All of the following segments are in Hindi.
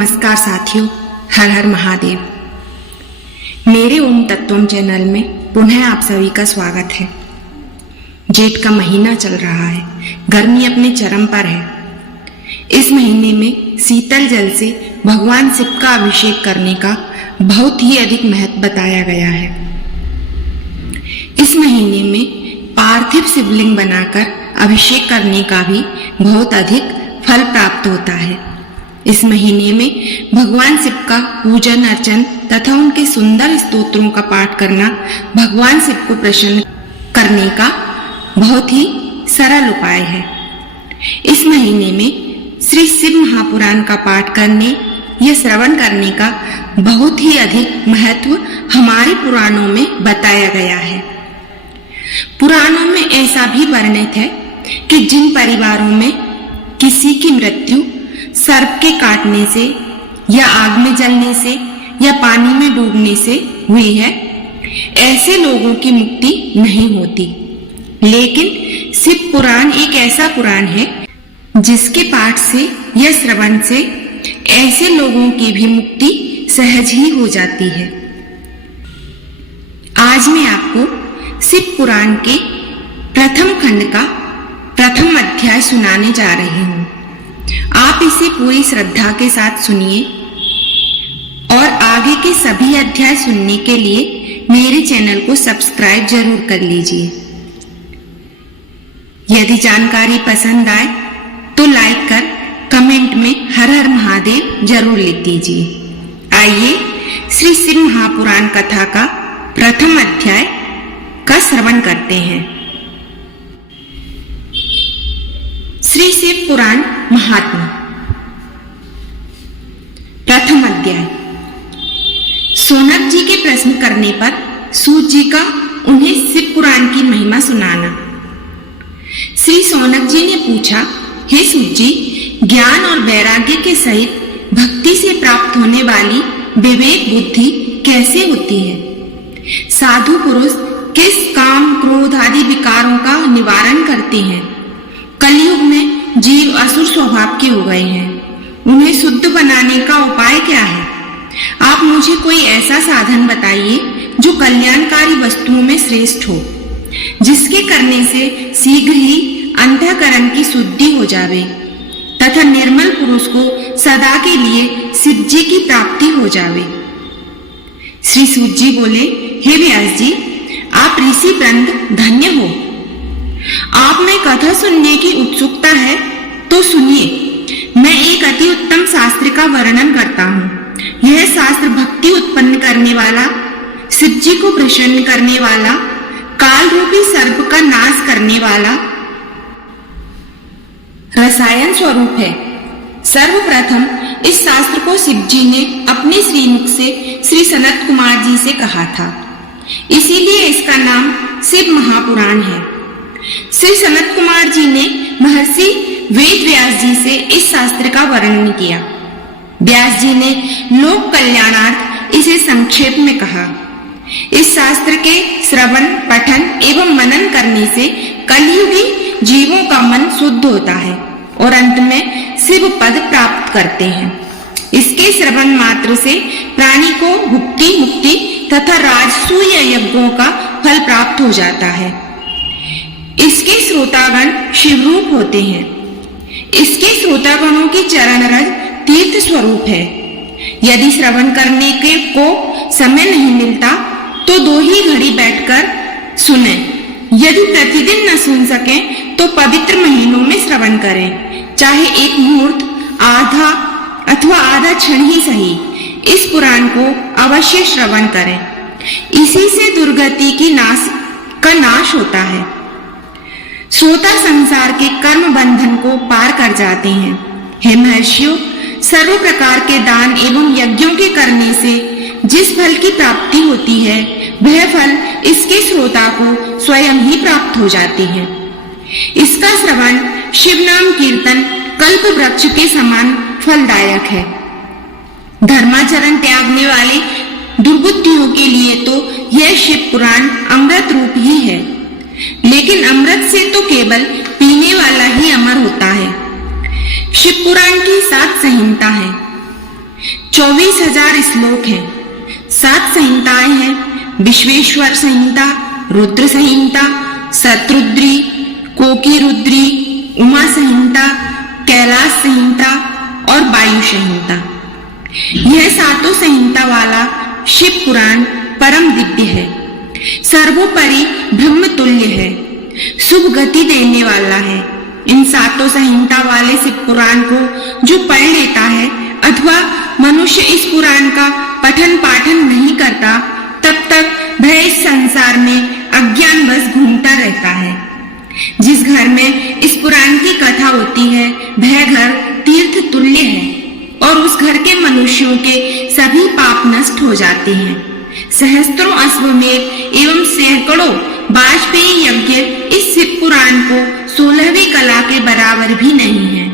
नमस्कार साथियों, हर हर महादेव। मेरे ओम तत्वम चैनल में पुनः आप सभी का स्वागत है। जेठ का महीना चल रहा है, गर्मी अपने चरम पर है। इस महीने में शीतल जल से भगवान शिव का अभिषेक करने का बहुत ही अधिक महत्व बताया गया है। इस महीने में पार्थिव शिवलिंग बनाकर अभिषेक करने का भी बहुत अधिक फल प्राप्त होता है। इस महीने में भगवान शिव का पूजन अर्चन तथा उनके सुंदर स्तोत्रों का पाठ करना भगवान शिव को प्रसन्न करने का बहुत ही सरल उपाय है। इस महीने में श्री शिव महापुराण का पाठ करने या श्रवण करने का बहुत ही अधिक महत्व हमारे पुराणों में बताया गया है। पुराणों में ऐसा भी वर्णित है कि जिन परिवारों में किसी की मृत्यु सर्प के काटने से या आग में जलने से या पानी में डूबने से हुई है, ऐसे लोगों की मुक्ति नहीं होती। लेकिन शिव पुराण एक ऐसा पुराण है जिसके पाठ से या श्रवण से ऐसे लोगों की भी मुक्ति सहज ही हो जाती है। आज मैं आपको शिव पुराण के प्रथम खंड का प्रथम अध्याय सुनाने जा रही हूँ। आप इसे पूरी श्रद्धा के साथ सुनिए और आगे के सभी अध्याय सुनने के लिए मेरे चैनल को सब्सक्राइब जरूर कर लीजिए। यदि जानकारी पसंद आए तो लाइक कर कमेंट में हर हर महादेव जरूर लिख दीजिए। आइए श्री शिव महापुराण कथा का प्रथम अध्याय का श्रवण करते हैं। श्री शिव पुराण महात्मा प्रथम अध्याय। सोनक जी के प्रश्न करने पर सूत जी का उन्हें शिव पुराण की महिमा सुनाना। श्री सोनक जी ने पूछा, हे सूत जी, ज्ञान और वैराग्य के सहित भक्ति से प्राप्त होने वाली विवेक बुद्धि कैसे होती है? साधु पुरुष किस काम क्रोध आदि विकारों का निवारण करते हैं? कलयुग में जीव असुर स्वभाव के हो गए हैं, उन्हें शुद्ध बनाने का उपाय क्या है? आप मुझे कोई ऐसा साधन बताइए जो कल्याणकारी वस्तुओं में श्रेष्ठ हो, जिसके करने से शीघ्र ही अंतःकरण की शुद्धि हो जावे तथा निर्मल पुरुष को सदा के लिए शिव जी की प्राप्ति हो जावे। श्री सूत जी बोले, हे व्यास जी, आप ऋषि वृंद धन्य हो। आप में कथा सुनने की उत्सुकता है तो सुनिए। मैं एक अति उत्तम शास्त्र का वर्णन करता हूँ। यह शास्त्र भक्ति उत्पन्न करने वाला, शिव जी को प्रसन्न करने वाला, काल रूपी सर्प का नाश करने वाला रसायन स्वरूप है। सर्वप्रथम इस शास्त्र को शिव जी ने अपने श्रीमुख से श्री सनत कुमार जी से कहा था, इसीलिए इसका नाम शिव महापुराण है। श्री सनत कुमार जी ने महर्षि वेद व्यास जी से इस शास्त्र का वर्णन किया। व्यास जी ने लोक कल्याणार्थ इसे संक्षेप में कहा। इस शास्त्र के श्रवण, पठन एवं मनन करने से कलयुगी जीवों का मन शुद्ध होता है और अंत में शिव पद प्राप्त करते हैं। इसके श्रवण मात्र से प्राणी को भुक्ति, मुक्ति तथा राजसूय यज्ञों का फल प्राप्त हो जाता है। इसके श्रोतागण शिवरूप होते हैं। इसके श्रोतागणों की चरण रज तीर्थ स्वरूप है। यदि श्रवण करने के को समय नहीं मिलता तो 2 ही घड़ी बैठकर सुने। यदि प्रतिदिन न सुन सके तो पवित्र महीनों में श्रवण करें, चाहे एक मुहूर्त, आधा अथवा आधा क्षण ही सही। इस पुराण को अवश्य श्रवण करें। इसी से दुर्गति की नाश होता है। श्रोता संसार के कर्म बंधन को पार कर जाते हैं। हे महर्षियों, सर्व प्रकार के दान एवं यज्ञों के करने से जिस फल की प्राप्ति होती है, वह फल इसके श्रोता को स्वयं ही प्राप्त हो जाती है। इसका श्रवण शिव नाम कीर्तन कल्प वृक्ष के समान फलदायक है। धर्माचरण त्यागने वाले दुर्बुद्धियों के लिए तो यह शिव पुराण अमृत रूप ही है, लेकिन अमृत से तो केवल पीने वाला ही अमर होता है। शिव पुराण की 7 संहिता है। 24,000 श्लोक हैं, 7 संहिताएं हैं, विश्वेश्वर संहिता, रुद्र संहिता, शतरुद्री, कोकिरुद्री, उमा संहिता, कैलाश संहिता और वायु संहिता। यह 7 संहिता वाला शिव पुराण परम दिव्य है, सर्वोपरि ब्रह्म तुल्य है, शुभ गति देने वाला है। इन 7 संहिता वाले शिव पुराण को जो पढ़ लेता है अथवा मनुष्य इस पुराण का पठन पाठन नहीं करता, तब तक वह इस संसार में अज्ञानवश घूमता रहता है। जिस घर में इस पुराण की कथा होती है वह घर तीर्थ तुल्य है और उस घर के मनुष्यों के सभी पाप नष्ट हो जाते हैं। सहस्त्रों अश्वमेध एवं सैकड़ों वाजपेयी यज्ञ इस शिव पुराण को 16वीं कला के बराबर भी नहीं है।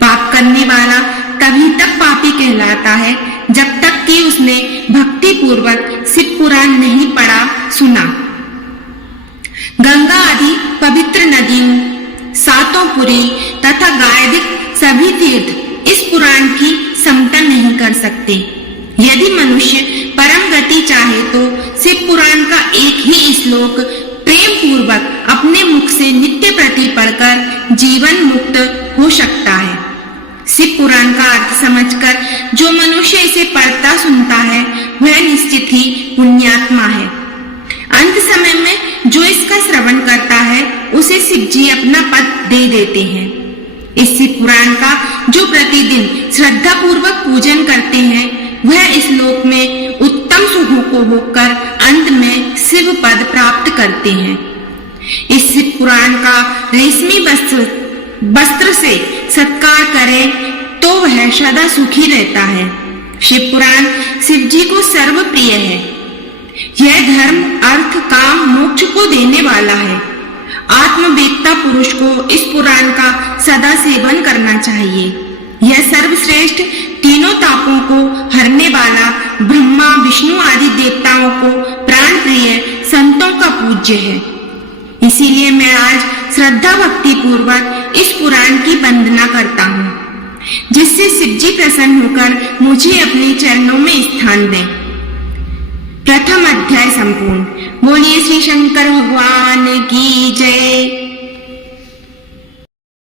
पाप करने वाला तभी तक पापी कहलाता है जब तक कि उसने भक्ति पूर्वक शिव पुराण नहीं पढ़ा सुना। गंगा आदि पवित्र नदियों, 7 पुरी तथा गायदिक सभी तीर्थ इस पुराण की समता नहीं कर सकते। यदि मनुष्य परम गति चाहे तो शिव पुराण का एक ही श्लोक प्रेम पूर्वक अपने मुख से नित्य प्रति पढ़कर जीवन मुक्त हो सकता है। शिव पुराण का अर्थ समझकर जो मनुष्य इसे पढ़ता सुनता है वह निश्चित ही पुण्यात्मा है। अंत समय में जो इसका श्रवण करता है उसे शिव जी अपना पद दे देते हैं। इस शिव पुराण का जो प्रतिदिन श्रद्धा पूर्वक पूजन करते हैं वह इस लोक में उत्तम सुखों को भोगकर अंत में शिव पद प्राप्त करते हैं। इस शिव पुराण का रेशमी वस्त्र से सत्कार करे तो वह सदा सुखी रहता है। शिव पुराण शिव जी को सर्व प्रिय है। यह धर्म अर्थ काम मोक्ष को देने वाला है। आत्मवेत्ता पुरुष को इस पुराण का सदा सेवन करना चाहिए। यह सर्वश्रेष्ठ तीनों तापों को हरने वाला ब्रह्मा विष्णु आदि देवताओं को प्राण प्रिय संतों का पूज्य है। इसीलिए मैं आज श्रद्धा भक्ति पूर्वक इस पुराण की वंदना करता हूँ, जिससे शिव जी प्रसन्न होकर मुझे अपने चरणों में स्थान दें। प्रथम अध्याय संपूर्ण। बोलिए श्री शंकर भगवान की जय।